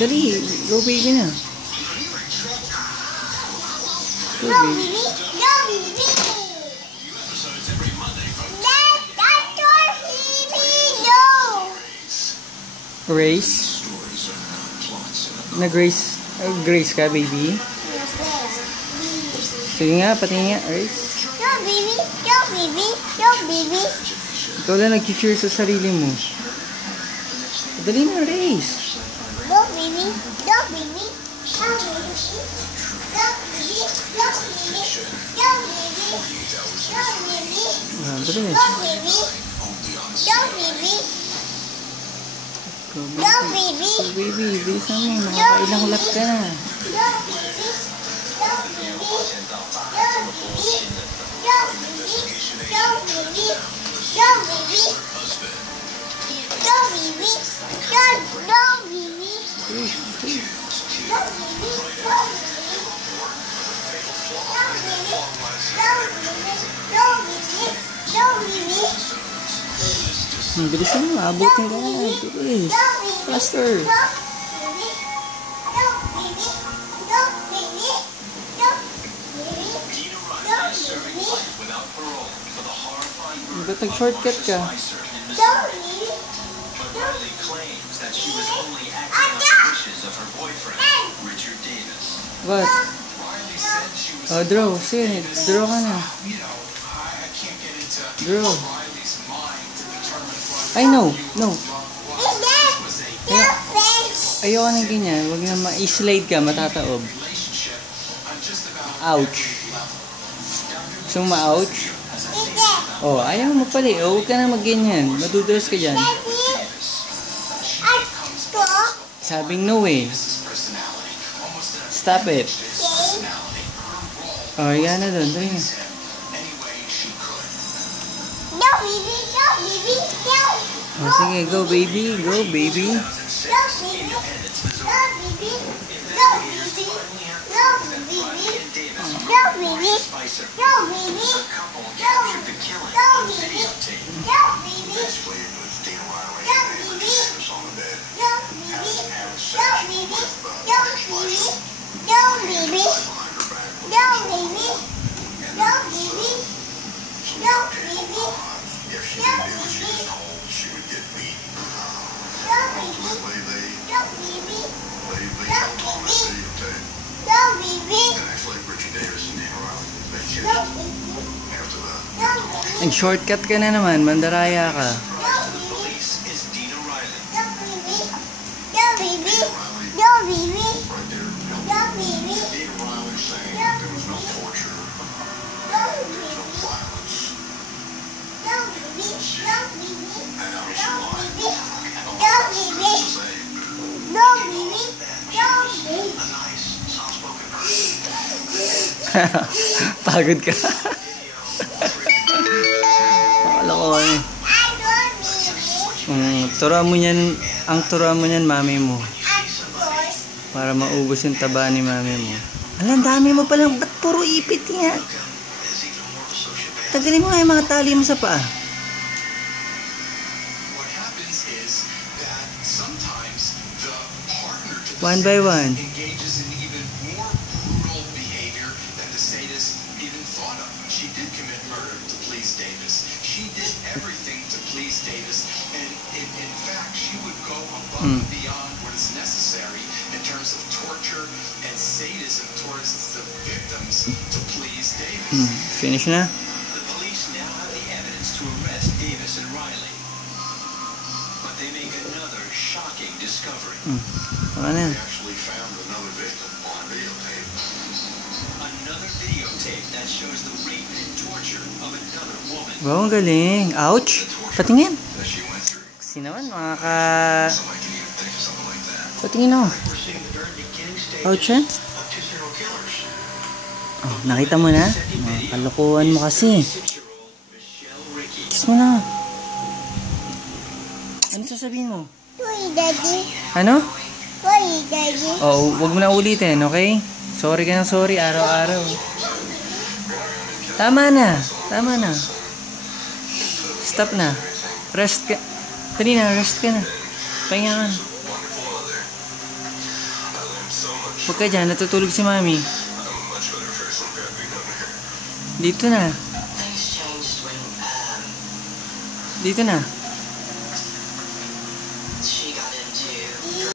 Dali, go baby na. Go baby. Grace? Grace ka, baby? Sige nga, patingin nga, Grace. Go, baby. Go, baby. Go, baby. Ikaw lang nag-cheer sa sarili mo. Dali na, Grace. Go, baby. Go, baby. Go, baby. Go, baby. Go, baby. Go, baby. Go, baby. Dali na. Go, baby. Go, baby. Go, baby. Go, baby. Bilisan mo. Nakakailang lap ka na. Go, baby. Go, baby. Go, baby. Go, baby. Go, baby. Go, baby. Go, baby. Go, baby. Bilisan mo. Abutin ka na. Bilis. Faster. Tag-shortcut ka. What? Oh, draw. Sige, draw ka na. Draw. Ay, no. No. Ayoko na ganyan. Huwag na ma-slide ka, matataob. Ouch. Gusto mo ma-ouch? Oh, ayaw mo pala eh. Oh, huwag ka na mag-ganyan. Madudulas ka dyan. Sabing no eh. Stop it. Oh, yan na doon. Dali na. Oh, sige, go baby. Go baby. Nag-shortcut ka na naman, mandaraya ka. Pagod ka. Kalokohan eh. Turuan mo yan, ang turuan mo yan mami mo. Para maubos yung taba ni mami mo. Alam, dami mo palang, ba't puro ipit nga? Tagalin mo nga yung mga tali mo sa paa. One by one. Beyond what is necessary in terms of torture and sadism towards the victims to please Davis. Finish na? The police now have the evidence to arrest Davis and Riley. But they make another shocking discovery. Ano? They actually found another victim on videotape. Another videotape that shows the rape and torture of another woman. Wow, ang galing. Ouch! Patingin. That she went through. Kasi naman, makaka... Somebody can even think of something like that. Patingin ako. We're seeing the very beginning Ouch, stages eh? of two serial killers. Oh, nakita mo na? Kalukuhan mo kasi. 6-year-old Michelle Ricky. Kiss mo na. Ano sasabihin mo? Wait, Daddy. Ano? Wait, Daddy. Oh, wag mo na ulitin, okay? Sorry ka ng sorry, araw-araw. Tama na. Tama na. Stop na. Rest ka. Dali na, rest ka na. Pahinga ka na. Huwag ka dyan, natutulog si mami. I'm a much better person for having come here. Dito na. Things changed when, Dito na.